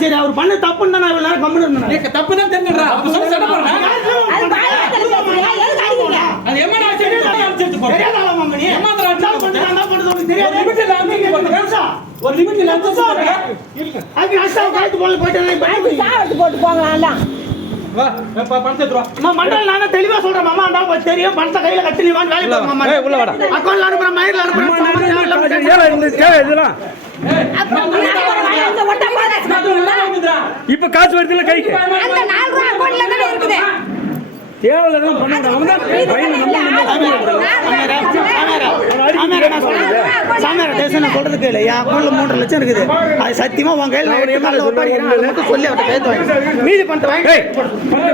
சரி அவர் பண்ண தப்புன்னு நான் இவ்வளவு நேரம் கம்முன்னு இருந்தேன். தப்பு தான் தெரிஞ்சுடா. அப்ப சொல்லி சண்டை போடுறா. அது எம்மடா சரி அடிச்சிட்டு போறா. தெரியாதா மம்மனி? எம்மடா அடிச்சிட்டு போறா. நான் தான் பண்ணுது உங்களுக்கு தெரியாது. லிமிட்ல அடிச்சிட்டு போறா. ஒரு லிமிட்ல அடிச்சிட்டு போறா. அது அஷ்டா காய்த்து போல போய்ட்டு பாய் சாவட்டு போட்டு போங்கலாம். வா பணத்தை எடுத்து வா. அம்மா மண்டல நானே தெளிவா சொல்றேன் மாமா அந்த தெரியும் பணத்தை கையில கட்டி நீ வாங்க வேலை பாரு மாமா. ஏய் உள்ள வாடா. அக்கவுண்ட்ல அனுப்புற மயிர்ல அனுப்புற ஏல இதெல்லாம் இப்ப காசு வருதுல கைக்கு அந்த 4 ரூபாய் அக்கவுண்ட்ல தான இருக்குது. தேவல தான் பண்ணணும். அவன் பையன் சாமர டேஷன் சொல்றது கேளு. என் அக்கவுண்ட்ல 3 லட்சம் இருக்குது. அது சத்தியமா உன் கையில நான் எம்எல்ஏ ஒப்பாரிக்கிறேன். அதை மட்டும் சொல்லி அவட்ட கைது வாங்கி மீதி பணத்தை வாங்கி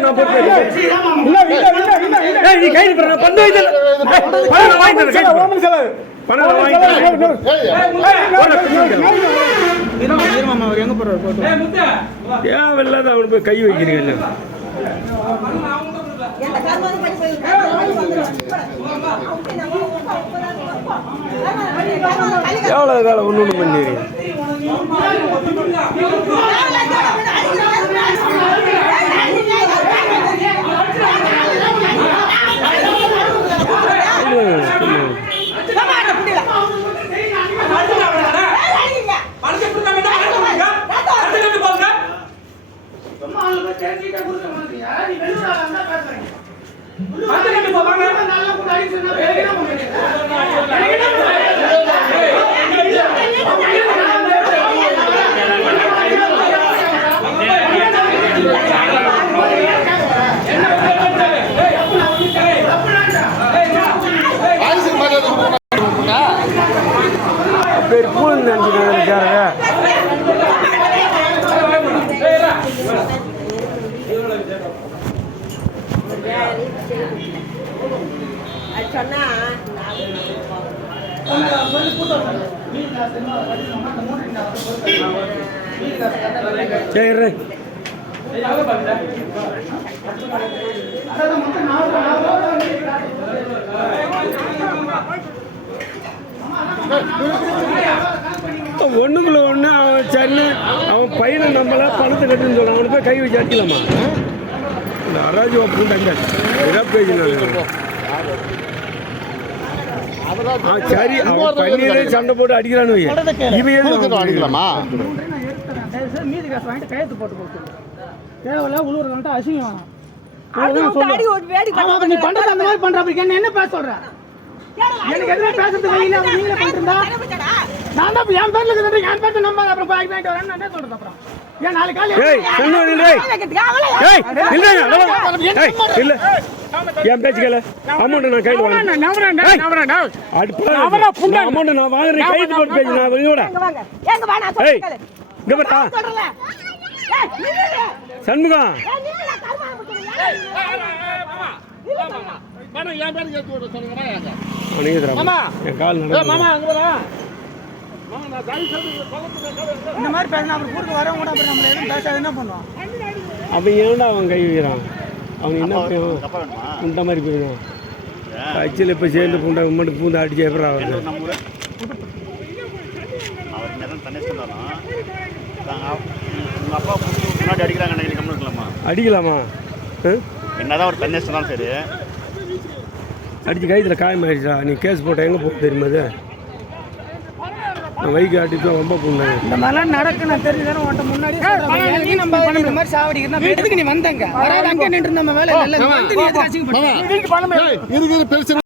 நான் போட்டு இல்ல நீ கைது பண்ண பந்து வைதல பணம் வாங்கி தர ஓமன் செலவு பணம் வாங்கி மாமா அவர் எங்க போறாரு போட்டு ஏன் வெல்லாத அவன போய் கை வைக்கிறீங்க. எவ்வளவு வேலை ஒண்ணு பண்ணிடுறீங்க. ஒண்ணுக்குள்ள ஒண்ணு அவன் சென்னை அவன் பையனை நம்மள பணத்தை கட்டுன்னு சொல்றான். அவனை போய் கை வச்சு அடிக்கலாமா? இந்த அராஜி வாப்புண்டாங்க சரி அவன் பையனே சண்டை போட்டு அடிக்கிறான்னு இவன் அடிக்கலாமா? மீதி காசு வாங்கிட்டு கையெழுத்து போட்டு கொடுத்து தேவையில்ல உழுவுறவன்ட்டு அசிங்கம் நீ பண்றது அந்த மாதிரி பண்ற என்ன பேச சொல்ற? எனக்கு எதுவுமே பேசுறது வழியில நீங்களே பண்ணிருந்தா நான் தான் என் பேர்ல இருக்கு என் பேர்ல நம்ப அப்புறம் பாய் பாயிட்டு வரேன் நான் சொல்றது. அப்புறம் ஏன் நாளைக்கு காலையில இல்ல என் பேச்சு கேள அமௌண்ட் நான் கையில வாங்க அமௌண்ட் நான் வாங்குறேன் கைது போட்டு பேச்சு நான் இங்க சண்முகம் அவன் ஏன்டா அவன் கை வைக்கிறான்? அவன் என்ன புண்டை மாதிரி போயிடும். கட்சியில் இப்போ சேர்ந்து புண்டை மட்டும் பூந்து அடிச்சு எப்படா வருது? அடிக்கலாமா? என்னதான் ஒரு தண்ணி தான் சரி அடிச்சு கைத்தில் காயமாயிடுச்சா? நீ கேஸ் போட்ட எங்கே போக தெரியுமா? அது நான் வைக்க அடிச்சு ரொம்ப புண்ணாங்க. இந்த மாதிரிலாம் நடக்கணும் தெரிஞ்சுதானே உன்ட்ட முன்னாடி நம்ம இந்த மாதிரி சாவடிக்கிறோம். எதுக்கு நீ வந்தங்க? அங்கே நின்று நம்ம வேலை இல்லை.